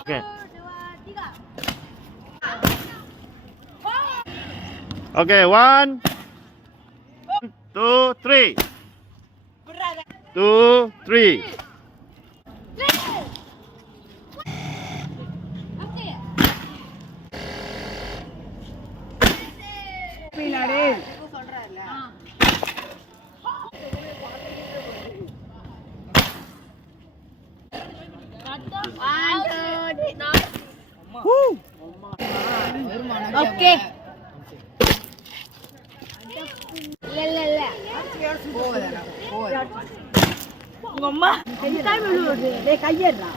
Okay. Okay, 1, 2, 3. 2, 3. Okay. இல்ல உங்க அம்மா கையேறா